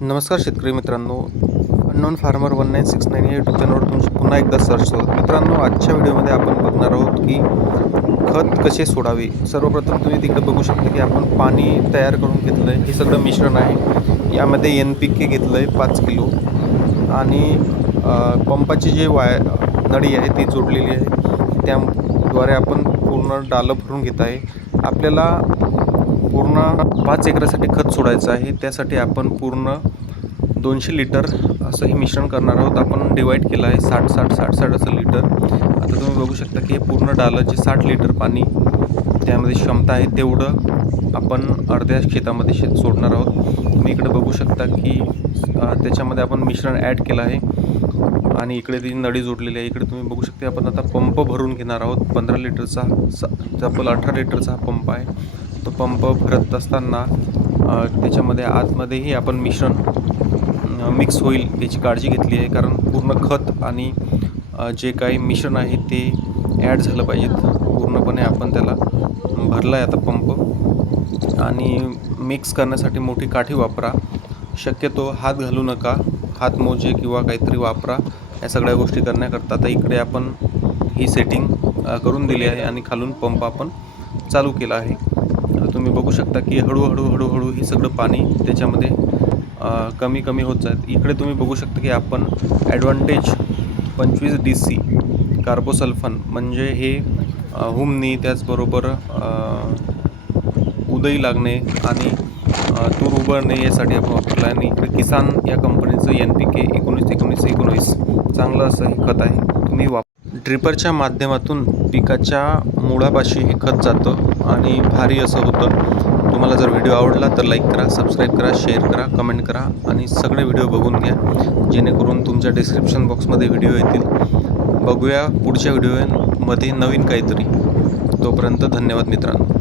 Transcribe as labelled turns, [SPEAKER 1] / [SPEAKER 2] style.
[SPEAKER 1] नमस्कार शेतकरी मित्रांनो. Unknown farmer one nine six nine या यूट्यूब चॅनलवर तुमचं पुन्हा एकदा सर्च होत मित्रांनो आजच्या व्हिडिओमध्ये आपण बघणार आहोत की खत कसे सोडावे? सर्वप्रथम तुम्ही तिकडे बघू शकता की आपण पाणी तयार करून घेतलं आहे हे सगळं मिश्रण आहे. यामध्ये एन पी के घेतलं आहे पाच किलो. आणि पंपाची जी वाय नळी आहे ती जोडलेली आहे. त्याद्वारे आपण पूर्ण डालं भरून घेत आहे. आपल्याला पूर्ण पाच एकरासाठी खत सोडायचं आहे. त्यासाठी आपण पूर्ण दोनशे लिटर असं हे मिश्रण करणार आहोत. आपण डिवाईड केलं आहे साठ साठ साठ साठ असं लिटर. आता तुम्ही बघू शकता की हे पूर्ण डालं जे साठ लिटर पाणी त्यामध्ये क्षमता आहे. तेवढं आपण अर्ध्या शेतामध्ये शेत सोडणार आहोत. तुम्ही इकडे बघू शकता की त्याच्यामध्ये आपण मिश्रण ॲड केलं आहे. आणि इकडे ती नळी जोडलेली आहे. इकडे तुम्ही बघू शकता आपण आता पंप भरून घेणार आहोत. पंधरा लिटरचा सा तब्बल अठरा लिटरचा हा पंप आहे. तो पंप भरत असताना त्याच्यामध्ये आतमध्येही आपण मिश्रण मिक्स होईल याची काळजी घेतली आहे. कारण पूर्ण खत आणि जे काही मिश्रण आहे ते ॲड झालं पाहिजेत. पूर्णपणे आपण त्याला भरला आहे आता पंप. आणि मिक्स करण्यासाठी मोठी काठी वापरा. शक्यतो हात घालू नका. हात मोजे किंवा काहीतरी वापरा. या सगळ्या गोष्टी करण्याकरता आता इकडे आपण ही सेटिंग करून दिली आहे आणि खालून पंप आपण चालू केला आहे. तुम्ही बघू शकता की हळूहळू हळूहळू हे सगळं पाणी त्याच्यामध्ये कमी कमी होत जात. इकडे तुम्ही बघू शकता की आपण ॲडव्हान्टेज पंचवीस डी सी कार्बोसल्फन म्हणजे हे हुमनी हुमणी त्याचबरोबर अ, उदय लागणे आणि तूर उबरणे यासाठी आपण वापरलं आहे. आणि इकडे किसान या कंपनीचं एन पी के एकोणीस एकोणीस एकोणीस. चांगलं असं हे खत आहे. मी वाप ड्रिपरच्या माध्यमातून पिकाच्या मुळापाशी हे खत जातं आणि भारी असं होतं. तुम्हाला जर व्हिडिओ आवडला तर लाईक करा सबस्क्राईब करा शेअर करा कमेंट करा आणि सगळे व्हिडिओ बघून घ्या. जेणेकरून तुमच्या डिस्क्रिप्शन बॉक्समध्ये व्हिडिओ येतील. बघूया पुढच्या व्हिडिओमध्ये नवीन काहीतरी. तोपर्यंत धन्यवाद मित्रांनो.